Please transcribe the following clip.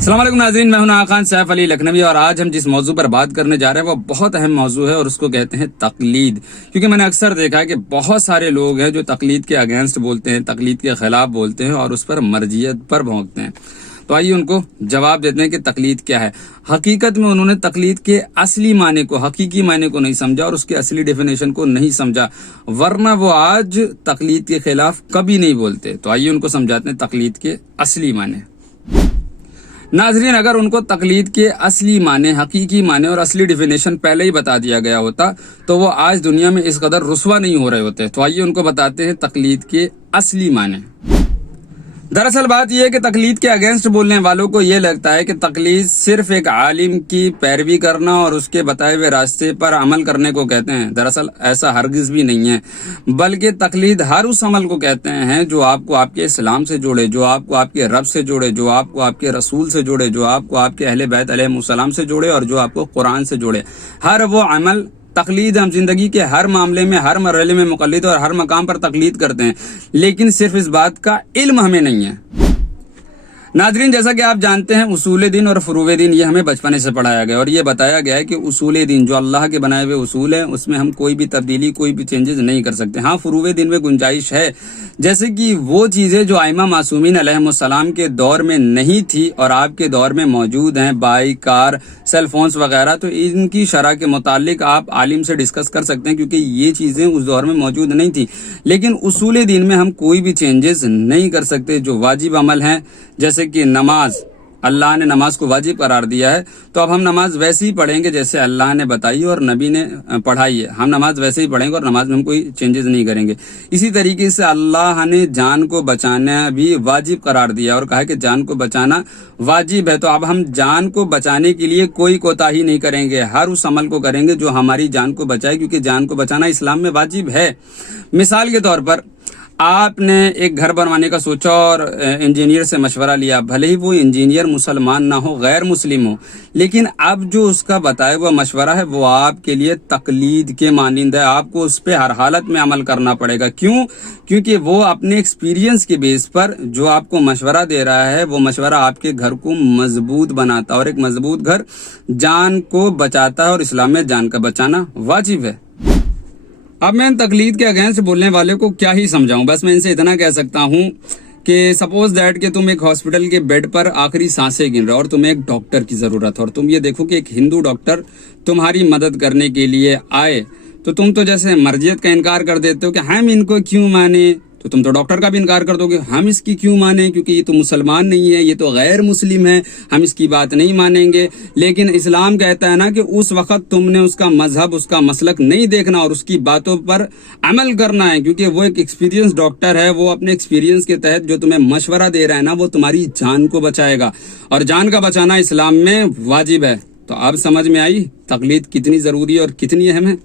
अस्सलाम वालेकुम नाज़रीन, मैं हूं खान सैफ अली लखनवी और आज हम जिस मौजू पर बात करने जा रहे हैं वो बहुत अहम मौजू है और उसको कहते हैं तकलीद। क्योंकि मैंने अक्सर देखा है कि बहुत सारे लोग हैं जो तकलीद के अगेंस्ट बोलते हैं, तकलीद के खिलाफ बोलते हैं और उस पर मर्जियत पर भौंकते हैं। तो आइए उनको जवाब देते हैं कि तकलीद क्या है। हकीकत में उन्होंने तकलीद के असली माने को, हकीकी माने को नहीं समझा और उसके असली डेफिनेशन को नहीं समझा, वरना वो आज तकलीद के खिलाफ कभी नहीं बोलते। तो आइए उनको समझाते हैं तकलीद के असली माने। नाजरीन, अगर उनको तकलीद के असली माने, हकीकी माने और असली डिफिनेशन पहले ही बता दिया गया होता तो वो आज दुनिया में इस कदर रुस्वा नहीं हो रहे होते। तो आइए उनको बताते हैं तकलीद के असली माने। दरअसल बात यह है कि तकलीद के अगेंस्ट बोलने वालों को यह लगता है कि तकलीद सिर्फ एक आलिम की पैरवी करना और उसके बताए हुए रास्ते पर अमल करने को कहते हैं। दरअसल ऐसा हरगिज भी नहीं है, बल्कि तकलीद हर उस अमल को कहते हैं जो आपको आपके इस्लाम से जोड़े, जो आपको आपके रब से जोड़े, जो आपको आपके रसूल से जोड़े, जो आपको आपके अहले बैत अलैहिमुस्सलाम से जोड़े और जो आपको कुरान से जोड़े। हर वो अमल तकलीद हम जिंदगी के हर मामले में, हर मरहले में मुकल्लिद और हर मकाम पर तकलीद करते हैं, लेकिन सिर्फ इस बात का इल्म हमें नहीं है। नाजरीन, जैसा कि आप जानते हैं उसूल दीन और फुरूए दीन ये हमें बचपने से पढ़ाया गया और ये बताया गया है कि उसूल दीन जो अल्लाह के बनाए हुए उसूल है उसमें हम कोई भी तब्दीली, कोई भी चेंजेस नहीं कर सकते। हाँ, फुरूए दीन में गुंजाइश है, जैसे कि वो चीजें जो आइमा मासूमीन अलैहिमुस्सलाम के दौर में नहीं थी और आपके दौर में मौजूद हैं, बाइक, कार, सेल फोन्स वगैरह, तो इनकी शरह के मुतालिक आप आलिम से डिस्कस कर सकते हैं क्योंकि ये चीजें उस दौर में मौजूद नहीं थी। लेकिन उसूल दीन में हम कोई भी चेंजेस नहीं कर सकते। जो वाजिब अमल हैं, जैसे कि नमाज, अल्लाह ने नमाज को वाजिब करार दिया है, तो अब हम नमाज वैसे ही पढ़ेंगे जैसे अल्लाह ने बताई और नबी ने पढ़ाई है। हम नमाज वैसे ही पढ़ेंगे और नमाज में हम कोई चेंजेस नहीं करेंगे। इसी तरीके से अल्लाह ने जान को बचाना भी वाजिब करार दिया और कहा कि जान को बचाना वाजिब है। तो अब हम जान को बचाने के लिए कोई कोताही नहीं करेंगे, हर उस अमल को करेंगे जो हमारी जान को बचाए, क्योंकि जान को बचाना इस्लाम में वाजिब है। मिसाल के तौर पर आपने एक घर बनवाने का सोचा और इंजीनियर से मशवरा लिया, भले ही वो इंजीनियर मुसलमान ना हो, गैर मुस्लिम हो, लेकिन अब जो उसका बताया हुआ मशवरा है वो आपके लिए तकलीद के मानिंद है। आपको उस पर हर हालत में अमल करना पड़ेगा। क्यों? क्योंकि वो अपने एक्सपीरियंस के बेस पर जो आपको मशवरा दे रहा है वो मशवरा आपके घर को मजबूत बनाता है और एक मजबूत घर जान को बचाता है और इस्लाम में जान का बचाना वाजिब है। अब मैं तकलीद के अगेंस्ट बोलने वाले को क्या ही समझाऊं, बस मैं इनसे इतना कह सकता हूं कि सपोज दैट कि तुम एक हॉस्पिटल के बेड पर आखिरी सांसें गिन रहे हो और तुम्हें एक डॉक्टर की जरूरत है और तुम ये देखो कि एक हिंदू डॉक्टर तुम्हारी मदद करने के लिए आए, तो तुम तो जैसे मर्जियत का इनकार कर देते हो कि हम इनको क्यों माने, तो तुम तो डॉक्टर का भी इनकार कर दोगे, हम इसकी क्यों माने, क्योंकि ये तो मुसलमान नहीं है, ये तो गैर मुस्लिम है, हम इसकी बात नहीं मानेंगे। लेकिन इस्लाम कहता है ना कि उस वक्त तुमने उसका मजहब, उसका मसलक नहीं देखना और उसकी बातों पर अमल करना है, क्योंकि वो एक एक्सपीरियंस डॉक्टर है। वो अपने एक्सपीरियंस के तहत जो तुम्हें मशवरा दे रहा है ना, वो तुम्हारी जान को बचाएगा और जान का बचाना इस्लाम में वाजिब है। तो अब समझ में आई तकलीद कितनी जरूरी और कितनी अहम है।